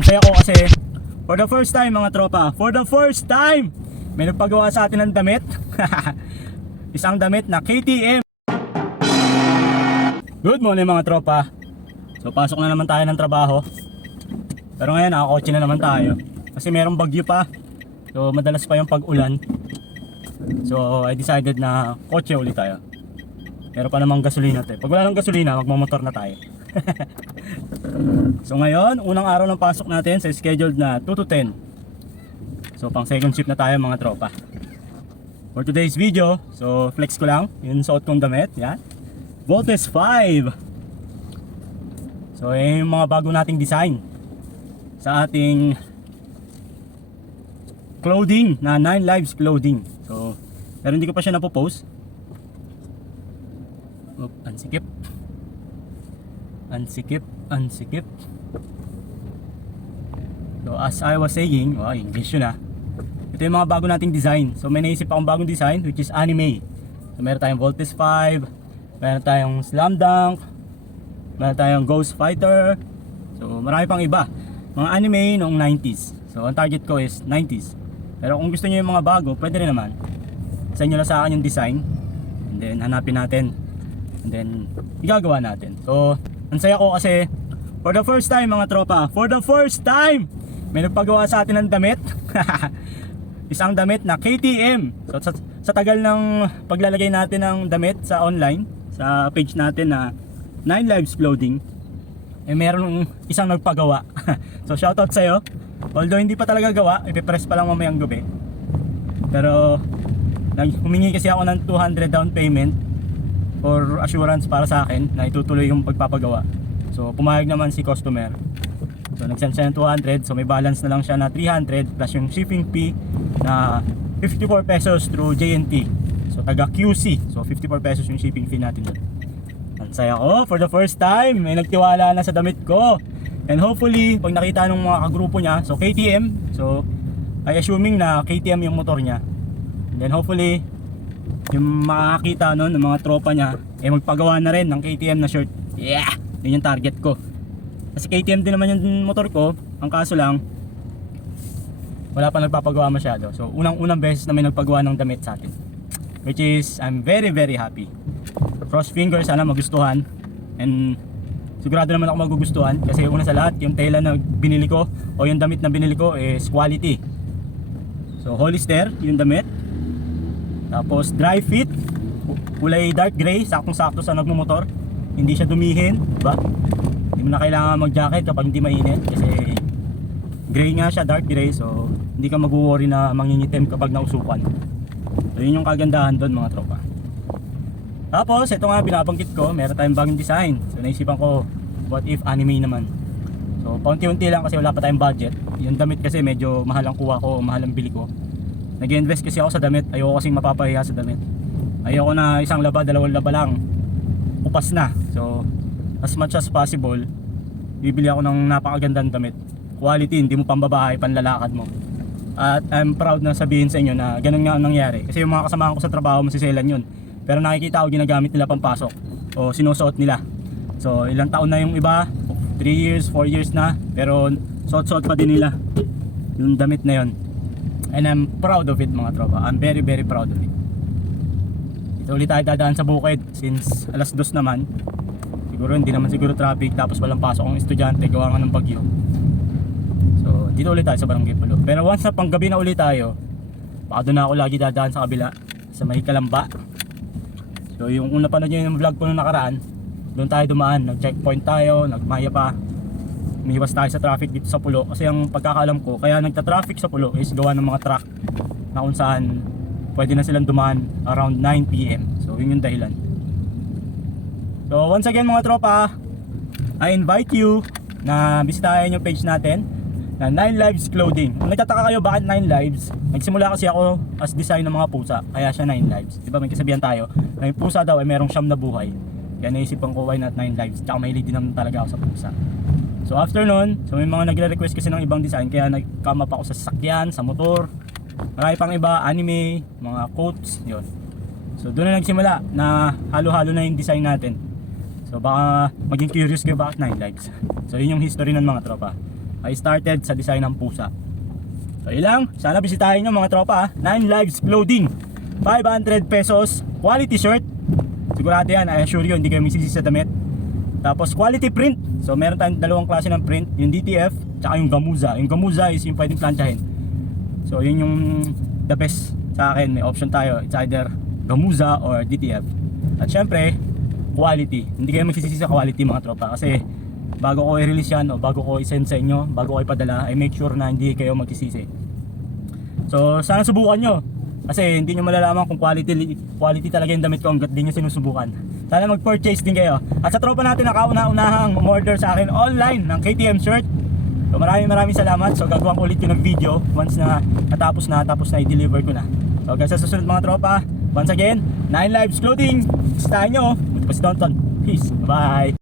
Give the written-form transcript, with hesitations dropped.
Ang saya ko kasi for the first time mga tropa, for the first time may nagpagawa sa atin ng damit. Isang damit na KTM. Good morning mga tropa. So pasok na naman tayo ng trabaho. Pero ngayon nakakotse na naman tayo kasi merong bagyo pa. So madalas pa yung pag-ulan. So I decided na kotse ulit tayo. Meron pa namang gasolina tayo. Pag wala ng gasolina, magmamotor na tayo. So ngayon, unang araw ng pasok natin sa scheduled na 2 to 10. So pang second shift na tayo mga tropa. For today's video, so flex ko lang yung suot kong damit, yan. Voltes 5. So yung mga bago nating design sa ating clothing na 9 Lives clothing. So pero hindi ko pa siya napopost. Ansikip. So as I was saying, English yun ah. Ito yung mga bago nating design. So may naisip akong bagong design which is anime. So meron tayong Voltes 5, meron tayong Slam Dunk, meron tayong Ghost Fighter. So marami pang iba. Mga anime noong 90s. So ang target ko is 90s. Pero kung gusto niyo yung mga bago, pwede rin naman. Send nyo lang sa akin yung design. And then hanapin natin. And then igagawa natin. So ang saya ko kasi for the first time mga tropa, for the first time may nagpagawa sa atin ng damit. Isang damit na KTM. So sa tagal ng paglalagay natin ng damit sa online, sa page natin na 9 Lives Clothing, eh meron isang nagpagawa. So shoutout sa'yo. Although hindi pa talaga gawa, ipipress pa lang mamayang gabi. Pero humingi kasi ako ng 200 down payment for assurance para sa akin na itutuloy yung pagpapagawa. So pumayag naman si customer. So nag-send siya ng 200. So may balance na lang siya na 300 plus yung shipping fee na 54 pesos through JNT. So taga QC. So 54 pesos yung shipping fee natin doon. Ang saya ko for the first time may nagtiwala na sa damit ko. And hopefully pag nakita ng mga kagrupo niya, so KTM, so I assuming na KTM yung motor niya. And then hopefully yung makakita nun ng mga tropa niya eh magpagawa na rin ng KTM na shirt. Yeah! Yun yung target ko. Kasi KTM din naman yung motor ko. Ang kaso lang wala pa nagpapagawa masyado. So unang beses na may nagpagawa ng damit sa atin, which is I'm very happy. Cross fingers, sana magustuhan. And sigurado naman ako magugustuhan. Kasi una sa lahat yung tela na binili ko o yung damit na binili ko is quality. So Hollister yung damit. Tapos dry fit, kulay dark gray, saktong-sakto sa nagmumotor. Hindi siya dumihin, diba? Hindi mo na kailangan mag-jacket kapag hindi mainit kasi gray nga siya, dark gray. So hindi ka mag-worry na mangingitim kapag nausukan. So yun yung kagandahan doon mga tropa. Tapos ito nga binabanggit ko, meron tayong bagong design. So naisipan ko, what if anime naman? So paunti-unti lang kasi wala pa tayong budget. Yung damit kasi medyo mahal ang kuha ko o mahal ang bili ko. Nag-invest kasi ako sa damit, ayoko kasing mapapahiya sa damit. Ayoko na isang laba, dalawang laba lang, upas na. So as much as possible, bibili ako ng napakagandang damit. Quality, hindi mo pambabahay, panlalakad mo. At I'm proud na sabihin sa inyo na ganun nga ang nangyari. Kasi yung mga kasamahan ko sa trabaho, masiselan yun. Pero nakikita ko ginagamit nila pampasok o sinusuot nila. So ilang taon na yung iba, 3 years, 4 years na, pero suot-suot pa din nila yung damit na yun. And I'm proud of it mga tropa. I'm very proud of it. Ito ulit tayo dadaan sa bukid since alas 2 naman. Siguro hindi naman siguro traffic, tapos walang pasok ang estudyante gawa nga ng bagyo. So dito ulit tayo sa Barangay Pulo. Pero once na panggabi na ulit tayo, baka doon na ako lagi dadaan sa kabila, sa may Kalamba. So yung una panood nyo yung vlog ko nung nakaraan, doon tayo dumaan, nag-checkpoint tayo, nagmaya pa. Umiwas tayo sa traffic dito sa Pulo kasi ang pagkakaalam ko kaya nagta-traffic sa Pulo is gawa ng mga truck na kung saan pwede na silang dumaan around 9 PM. So yun yung dahilan. So once again mga tropa, I invite you na bisitahin yung page natin na 9 Lives Clothing. Kung nagtataka kayo bakit 9 Lives, nagsimula kasi ako as design ng mga pusa, kaya siya 9 Lives. Diba may kasabihan tayo na yung pusa daw ay merong siyam na buhay. Kaya naisipan ko why not 9 Lives. Tsaka mahilig din naman talaga ako sa pusa. So after nun, so may mga nagre-request kasi ng ibang design, kaya nag-come up ako sa sasakyan, sa motor, marami pang iba, anime, mga quotes, yun. So doon na nagsimula na halo-halo na yung design natin. So baka maging curious kayo bakit 9 Lives. So yun yung history ng mga tropa. I started sa design ng pusa. So yun lang, sana bisitahin nyo mga tropa ha. 9 Lives Clothing, 500 pesos, quality shirt. Sigurado yan, I assure you, hindi kayo misisi sa damit. Tapos quality print, so meron tayong dalawang klase ng print, yung DTF, tsaka yung Gamuza. Yung Gamuza is yung pwedeng planchahin. So yun yung the best sa akin, may option tayo, it's either Gamuza or DTF. At syempre, quality, hindi kayo magsisisi sa quality mga tropa. Kasi bago ko i-release yan o bago ko i-send sa inyo, bago ko ipadala, I make sure na hindi kayo magsisisi. So sana subukan nyo, kasi hindi nyo malalaman kung quality talaga yung damit ko hanggat di nyo sinusubukan. Sana mag-purchase din kayo. At sa tropa natin nakauna-unahang umorder sa akin online ng KTM shirt, so maraming salamat. So gagawa ko ulit ko ng video once na tapos na i-deliver ko na. So guys, sa susunod mga tropa, once again, 9 Lives Clothing, stahin nyo, Ito pa si Tonton. Peace, bye.